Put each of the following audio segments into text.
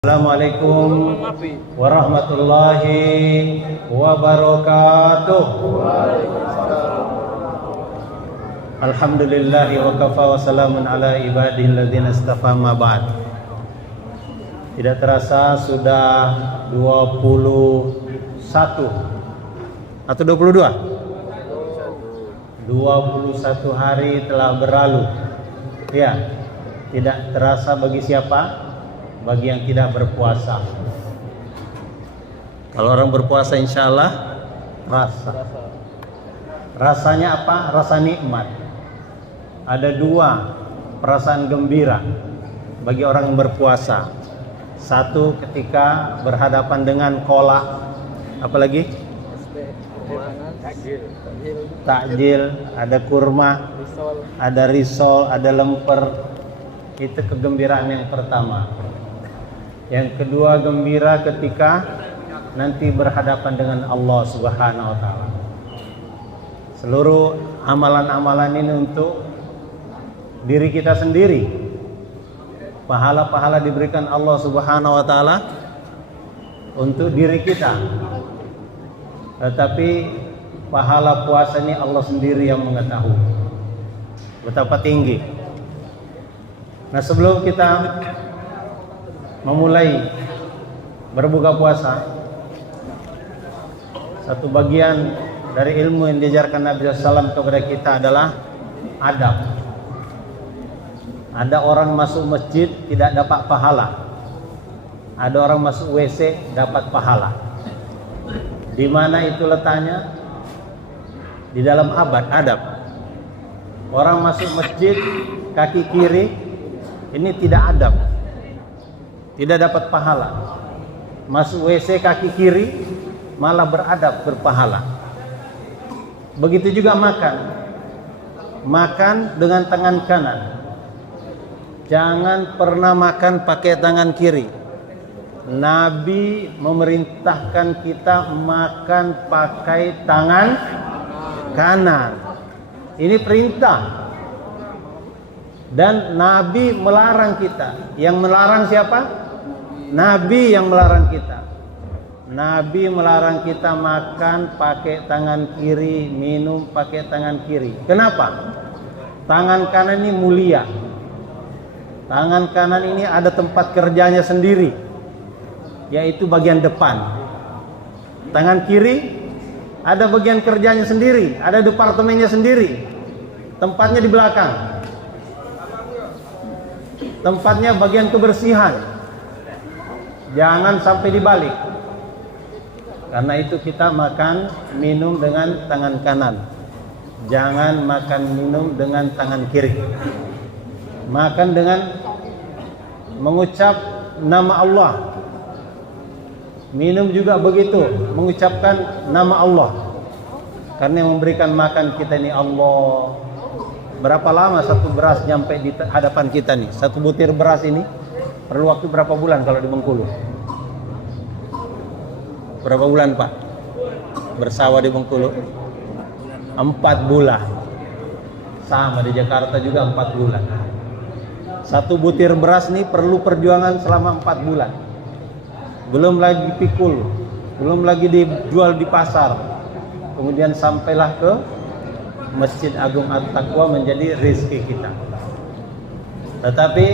Assalamualaikum warahmatullahi wabarakatuh. Alhamdulillahi wa kafa wa salamun ala ibadihi alladzina istafa ma ba'd. Tidak terasa sudah 21 atau 22? 21 hari telah berlalu. Ya, tidak terasa bagi siapa? Bagi yang tidak berpuasa. Kalau orang berpuasa insya Allah rasanya apa? Rasa nikmat. Ada dua perasaan gembira bagi orang yang berpuasa. Satu ketika berhadapan dengan kolak, apalagi takjil, ada kurma, ada risol, ada lemper. Itu kegembiraan yang pertama. Yang kedua, gembira ketika nanti berhadapan dengan Allah Subhanahu wa taala. Seluruh amalan-amalan ini untuk diri kita sendiri. Pahala-pahala diberikan Allah Subhanahu wa taala untuk diri kita. Tetapi pahala puasa ini Allah sendiri yang mengetahui betapa tinggi. Nah, sebelum kita memulai berbuka puasa, satu bagian dari ilmu yang diajarkan Nabi SAW kepada kita adalah adab. Ada orang masuk masjid tidak dapat pahala, ada orang masuk WC dapat pahala. Di mana itu letaknya? Di dalam adab. Orang masuk masjid kaki kiri ini tidak adab, tidak dapat pahala. Masuk WC kaki kiri malah beradab, berpahala. Begitu juga makan dengan tangan kanan. Jangan pernah makan pakai tangan kiri. Nabi memerintahkan kita makan pakai tangan kanan. Ini perintah. Dan Nabi melarang kita. Yang melarang siapa? Nabi yang melarang kita. Nabi melarang kita makan pakai tangan kiri, minum pakai tangan kiri. Kenapa? Tangan kanan ini mulia. Tangan kanan ini ada tempat kerjanya sendiri, yaitu bagian depan. Tangan kiri ada bagian kerjanya sendiri, ada departemennya sendiri. Tempatnya di belakang. Tempatnya bagian kebersihan. Jangan sampai dibalik. Karena itu kita makan minum dengan tangan kanan. Jangan makan minum dengan tangan kiri. Makan dengan mengucap nama Allah. Minum juga begitu, mengucapkan nama Allah. Karena yang memberikan makan kita ini Allah. Berapa lama satu beras nyampe di hadapan kita nih? Satu butir beras ini perlu waktu berapa bulan kalau di Bengkulu? Berapa bulan Pak? Bersawah di Bengkulu? 4 bulan. Sama di Jakarta juga 4 bulan. Satu butir beras nih perlu perjuangan selama 4 bulan. Belum lagi pikul, belum lagi dijual di pasar. Kemudian sampailah ke Masjid Agung At-Taqwa menjadi rezeki kita. Tetapi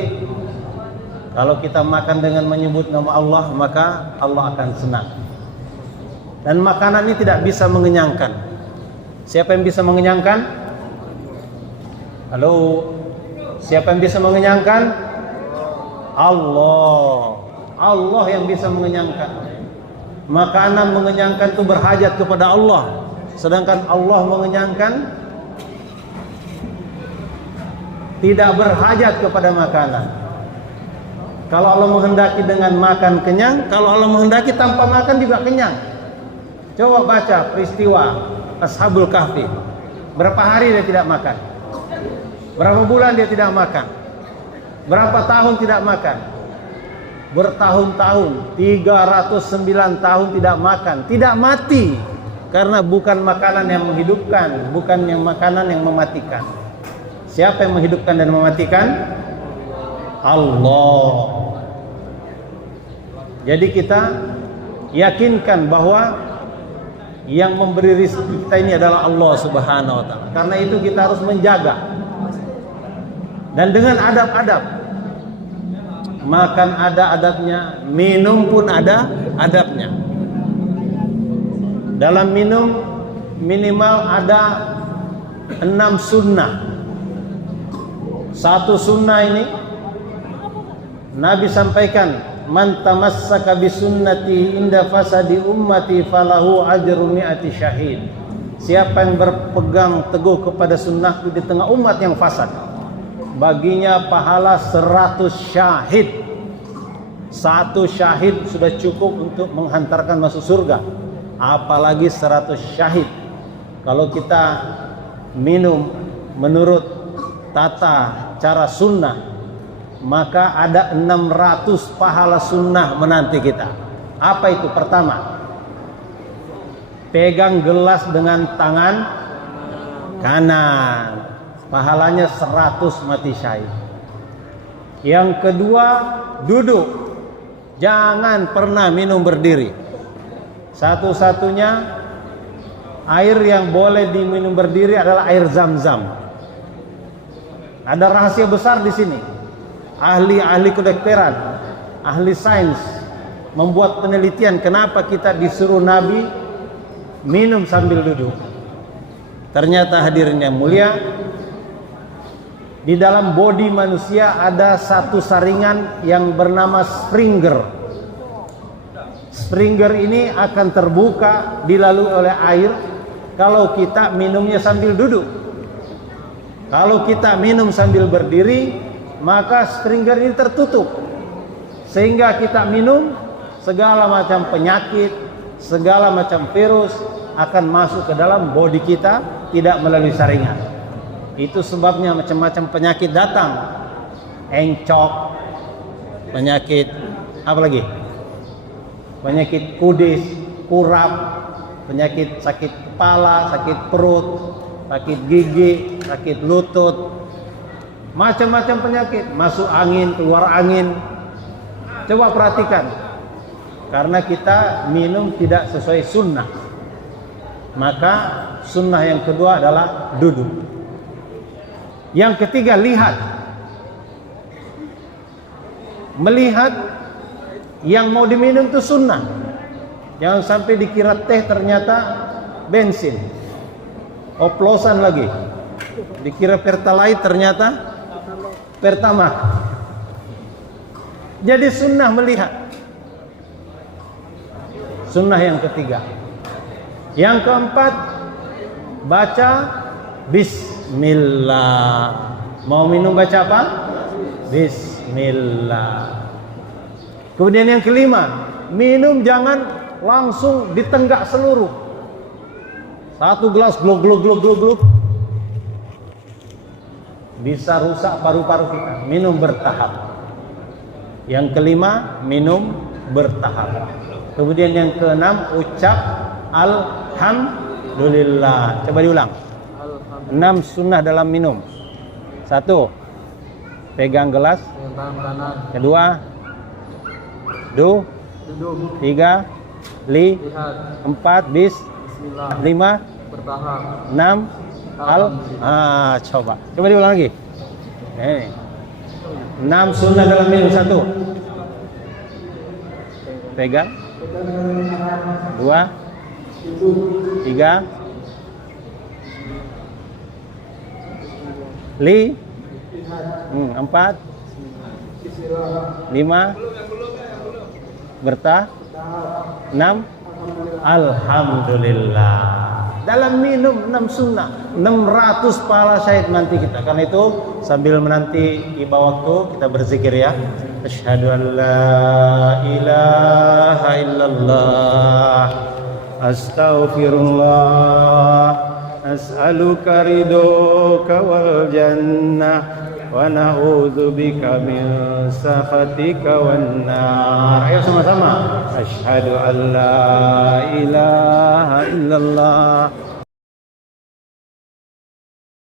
kalau kita makan dengan menyebut nama Allah, maka Allah akan senang. Dan makanan ini tidak bisa mengenyangkan. Siapa yang bisa mengenyangkan? Halo? Siapa yang bisa mengenyangkan? Allah. Allah yang bisa mengenyangkan. Makanan mengenyangkan itu berhajat kepada Allah. Sedangkan Allah mengenyangkan tidak berhajat kepada makanan. Kalau Allah menghendaki dengan makan kenyang, kalau Allah menghendaki tanpa makan juga kenyang. Coba baca peristiwa Ashabul Kahfi. Berapa hari dia tidak makan? Berapa bulan dia tidak makan? Berapa tahun tidak makan? Bertahun-tahun, 309 tahun tidak makan, tidak mati. Karena bukan makanan yang menghidupkan, bukan yang makanan yang mematikan. Siapa yang menghidupkan dan mematikan? Allah. Jadi kita yakinkan bahwa yang memberi rezeki kita ini adalah Allah Subhanahu wa taala. Karena itu kita harus menjaga. Dan dengan adab-adab. Makan ada adabnya, minum pun ada adabnya. Dalam minum minimal ada 6 sunnah. Satu sunnah ini Nabi sampaikan, man tamassaka bi sunnati inda fasadi ummati falahu ajru mi'ati syahid. Siapa yang berpegang teguh kepada sunnahku di tengah umat yang fasad, baginya pahala 100 syahid. Satu syahid sudah cukup untuk menghantarkan masuk surga, apalagi 100 syahid. Kalau kita minum menurut tata cara sunnah, maka ada 600 pahala sunnah menanti kita. Apa itu? Pertama, pegang gelas dengan tangan kanan, pahalanya 100 mati syahid. Yang kedua, duduk, jangan pernah minum berdiri. Satu-satunya air yang boleh diminum berdiri adalah air Zam-Zam. Ada rahasia besar di sini. Ahli-ahli kedokteran, ahli sains membuat penelitian kenapa kita disuruh Nabi minum sambil duduk. Ternyata hadirin yang mulia, di dalam bodi manusia ada satu saringan yang bernama Springer. Springer ini akan terbuka dilalui oleh air kalau kita minumnya sambil duduk. Kalau kita minum sambil berdiri, maka Springer ini tertutup, sehingga kita minum segala macam penyakit, segala macam virus akan masuk ke dalam bodi kita, tidak melalui saringan. Itu sebabnya macam-macam penyakit datang, encok, penyakit apa lagi, penyakit kudis, kurap, penyakit sakit kepala, sakit perut, sakit gigi, sakit lutut, macam-macam penyakit, masuk angin, keluar angin. Coba perhatikan, karena kita minum tidak sesuai sunnah. Maka sunnah yang kedua adalah duduk. Yang ketiga, lihat. Melihat yang mau diminum itu sunnah. Jangan sampai dikira teh ternyata bensin, oplosan lagi. Dikira Pertalite ternyata pertama. Jadi sunnah melihat. Sunnah yang ketiga. Yang keempat, baca bismillah. Mau minum baca apa? Bismillah. Kemudian yang kelima, minum jangan langsung ditenggak seluruh. Satu gelas gluk gluk gluk gluk gluk, bisa rusak paru-paru kita. Minum bertahap. Yang kelima, minum bertahap. Kemudian yang keenam, ucap alhamdulillah. Coba diulang. 6 sunnah dalam minum. 1, pegang gelas. Kedua, duduk. 3, lihat. 4, bismillah. 5, bertahap. 6, coba diulang lagi. 6 sunnah dalam minum. 1, pegang. 2, 3, 4, 5, bertahap. 6, alhamdulillah. Dalam minum 6 sunnah, 600 pahala syahid nanti kita. Karena itu sambil menanti tiba waktu, kita berzikir ya. Asyhadu an la ilaha illallah, astaghfirullah, as'aluka ridhoka wal jannah, wa na'udzubika min sakhatika wan nar. Ayo sama-sama. Asyhadu an la ilaha illallah,